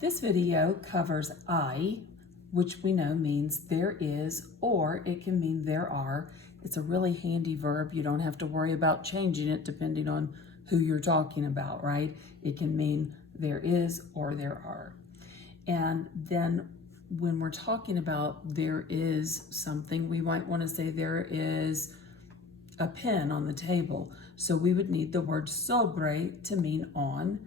This video covers I, which we know means there is, or it can mean there are. It's a really handy verb. You don't have to worry about changing it depending on who you're talking about, right? It can mean there is or there are. And then when we're talking about there is something, we might want to say there is a pen on the table. So we would need the word sobre to mean on,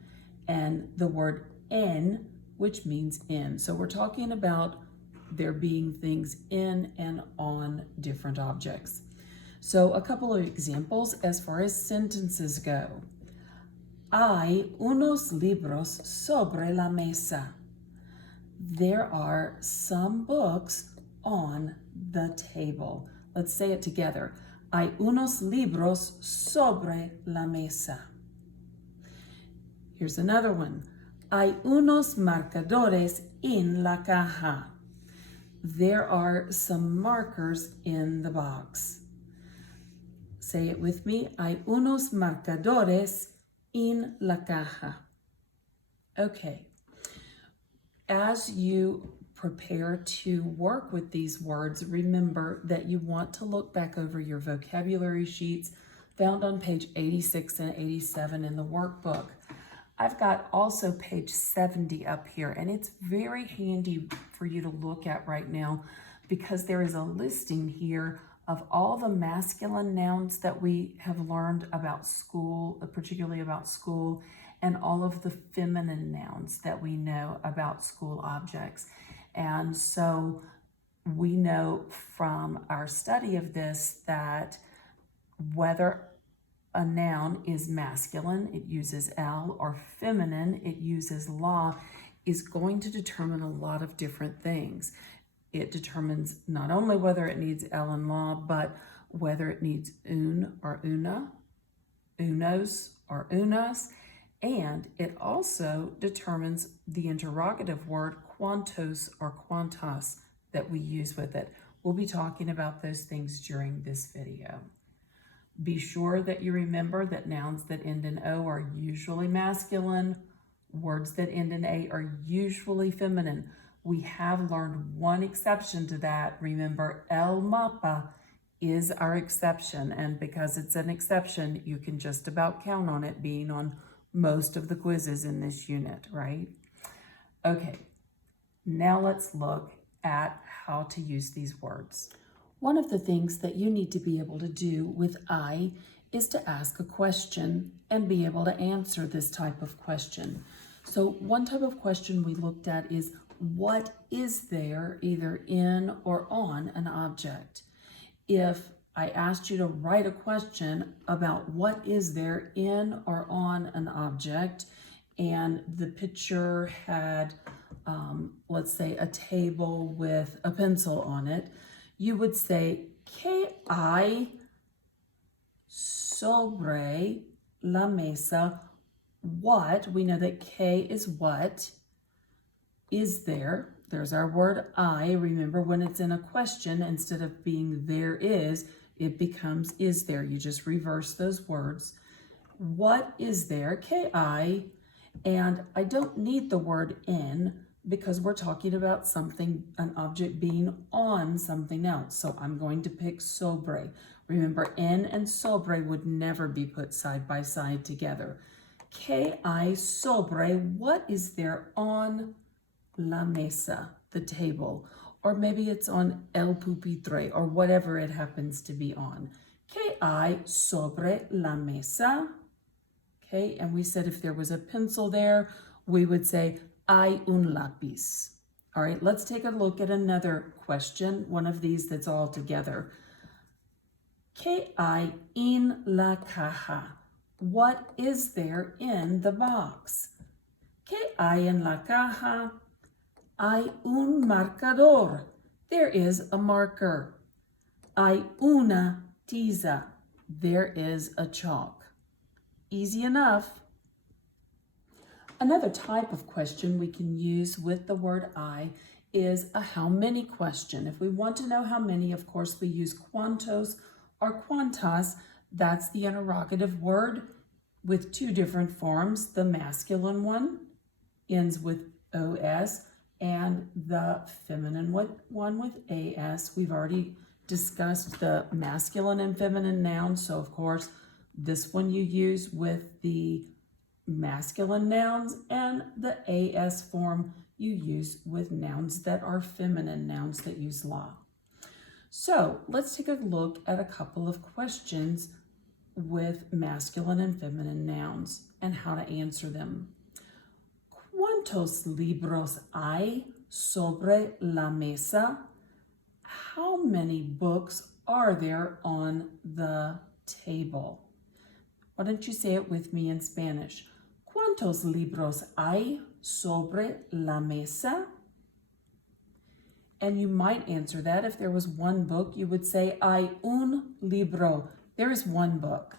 and the word en, which means in. So we're talking about there being things in and on different objects. So a couple of examples as far as sentences go. Hay unos libros sobre la mesa. There are some books on the table. Let's say it together. Hay unos libros sobre la mesa. Here's another one. Hay unos marcadores en la caja. There are some markers in the box. Say it with me. Hay unos marcadores en la caja. Okay. As you prepare to work with these words, remember that you want to look back over your vocabulary sheets found on page 86 and 87 in the workbook. I've got also page 70 up here, and it's very handy for you to look at right now because there is a listing here of all the masculine nouns that we have learned about school, particularly about school, and all of the feminine nouns that we know about school objects. And so we know from our study of this that whether a noun is masculine, it uses L, or feminine, it uses la, is going to determine a lot of different things. It determines not only whether it needs L and la, but whether it needs un or una, unos or unas, and it also determines the interrogative word quantos or quantas that we use with it. We'll be talking about those things during this video. Be sure that you remember that nouns that end in O are usually masculine. Words that end in A are usually feminine. We have learned one exception to that. Remember, el mapa is our exception, and because it's an exception, you can just about count on it being on most of the quizzes in this unit, right? Okay, now let's look at how to use these words. One of the things that you need to be able to do with I is to ask a question and be able to answer this type of question. So one type of question we looked at is, what is there either in or on an object? If I asked you to write a question about what is there in or on an object, and the picture had, let's say, a table with a pencil on it, you would say, ¿Qué hay sobre la mesa? What, we know that K is what, is there. There's our word I. Remember, when it's in a question, instead of being there is, it becomes is there. You just reverse those words. What is there? ¿Qué hay? And I don't need the word in because we're talking about something, an object being on something else. So I'm going to pick sobre. Remember, en and sobre would never be put side by side together. ¿Qué hay sobre? What is there on la mesa, the table? Or maybe it's on el pupitre, or whatever it happens to be on. ¿Qué hay sobre la mesa? Okay, and we said if there was a pencil there, we would say, hay un lápiz. All right, let's take a look at another question, one of these that's all together. ¿Qué hay en la caja? What is there in the box? ¿Qué hay en la caja? Hay un marcador. There is a marker. Hay una tiza. There is a chalk. Easy enough. Another type of question we can use with the word I is a how many question. If we want to know how many, of course, we use quantos or quantas. That's the interrogative word with two different forms. The masculine one ends with OS, and the feminine one with AS. We've already discussed the masculine and feminine nouns, so of course this one you use with the masculine nouns, and the AS form you use with nouns that are feminine, nouns that use la. So let's take a look at a couple of questions with masculine and feminine nouns and how to answer them. ¿Cuántos libros hay sobre la mesa? How many books are there on the table? Why don't you say it with me in Spanish? ¿Cuántos libros hay sobre la mesa? And you might answer that if there was one book, you would say hay un libro. There is one book.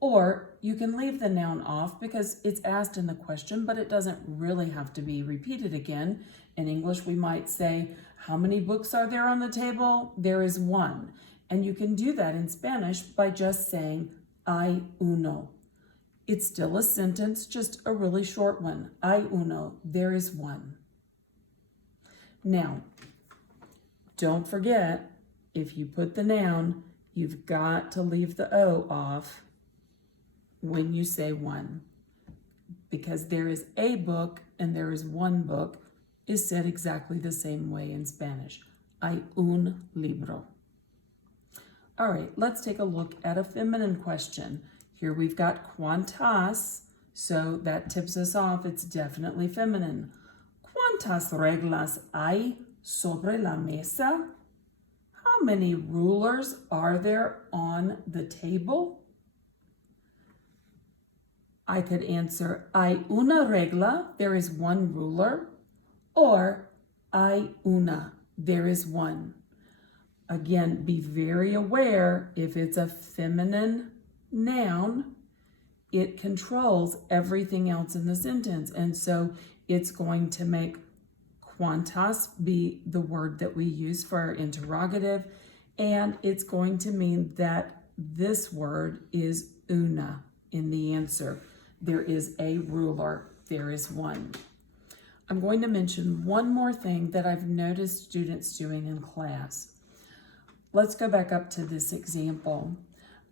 Or you can leave the noun off because it's asked in the question, but it doesn't really have to be repeated again. In English, we might say, how many books are there on the table? There is one. And you can do that in Spanish by just saying hay uno. It's still a sentence, just a really short one. Hay uno, there is one. Now, don't forget, if you put the noun, you've got to leave the O off when you say one, because there is a book and there is one book is said exactly the same way in Spanish. Hay un libro. All right, let's take a look at a feminine question. Here we've got cuántas, so that tips us off. It's definitely feminine. ¿Cuántas reglas hay sobre la mesa? How many rulers are there on the table? I could answer, hay una regla, there is one ruler, or hay una, there is one. Again, be very aware, if it's a feminine noun, it controls everything else in the sentence. And so it's going to make cuántas be the word that we use for our interrogative, and it's going to mean that this word is una in the answer. There is a ruler, there is one. I'm going to mention one more thing that I've noticed students doing in class. Let's go back up to this example.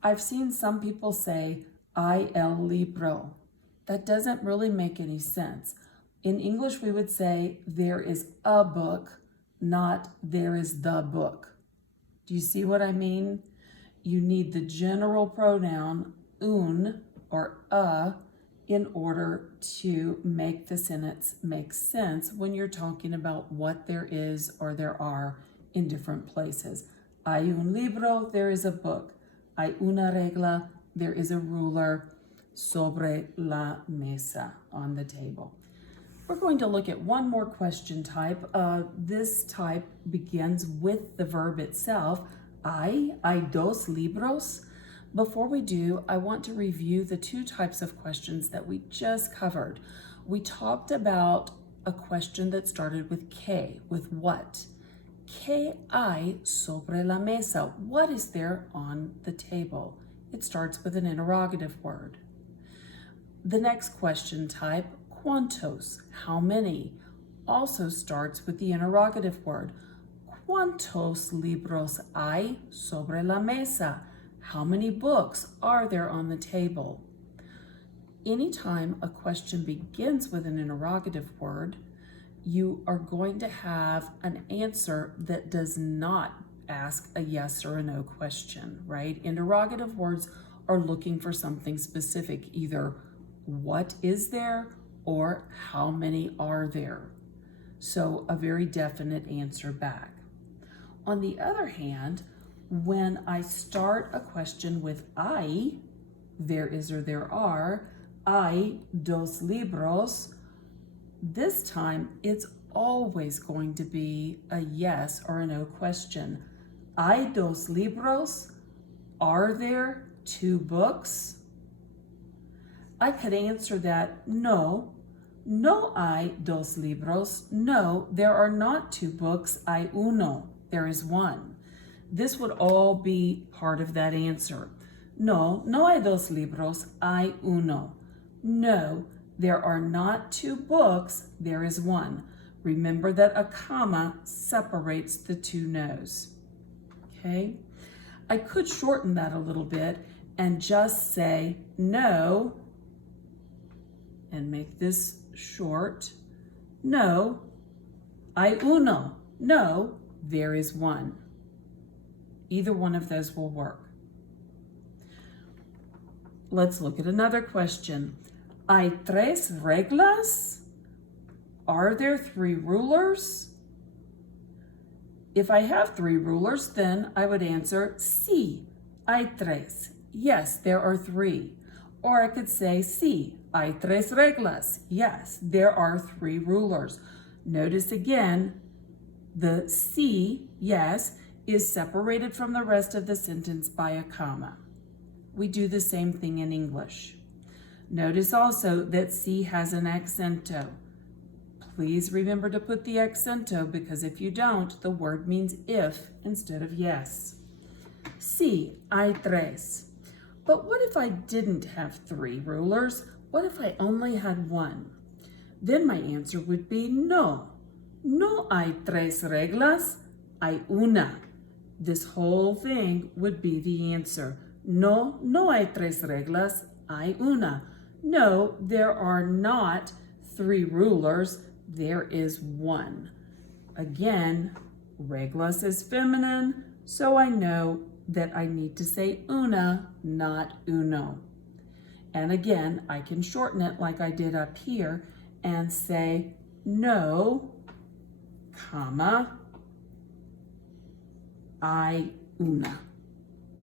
I've seen some people say, hay el libro. That doesn't really make any sense. In English, we would say, there is a book, not there is the book. Do you see what I mean? You need the general pronoun un or a in order to make the sentence make sense when you're talking about what there is or there are in different places. Hay un libro, there is a book. Hay una regla, there is a ruler sobre la mesa, on the table. We're going to look at one more question type. This type begins with the verb itself. Hay dos libros. Before we do, I want to review the two types of questions that we just covered. We talked about a question that started with K, with what? ¿Qué hay sobre la mesa? What is there on the table? It starts with an interrogative word. The next question type, ¿cuántos? How many? Also starts with the interrogative word. ¿Cuántos libros hay sobre la mesa? How many books are there on the table? Anytime a question begins with an interrogative word, you are going to have an answer that does not ask a yes or a no question, right? Interrogative words are looking for something specific, either what is there or how many are there. So a very definite answer back. On the other hand, when I start a question with hay, there is or there are, hay dos libros, this time it's always going to be a yes or a no question. Hay dos libros? Are there two books? I could answer that no. No hay dos libros. No, there are not two books. Hay uno. There is one. This would all be part of that answer. No, no hay dos libros. Hay uno. No, There are not two books, there is one. Remember that a comma separates the two no's. Okay? I could shorten that a little bit and just say no, and make this short. No, hay uno. No, there is one. Either one of those will work. Let's look at another question. ¿Hay tres reglas? Are there three rulers? If I have three rulers, then I would answer sí, hay tres. Yes, there are three. Or I could say sí, hay tres reglas. Yes, there are three rulers. Notice again, the sí, yes, is separated from the rest of the sentence by a comma. We do the same thing in English. Notice also that sí has an accento. Please remember to put the accento because if you don't, the word means if instead of yes. Sí, hay tres. But what if I didn't have three rulers? What if I only had one? Then my answer would be no. No hay tres reglas, hay una. This whole thing would be the answer. No, no hay tres reglas, hay una. No, there are not three rulers, there is one. Again, reglas is feminine, so I know that I need to say una, not uno. And again, I can shorten it like I did up here and say no, comma, hay una.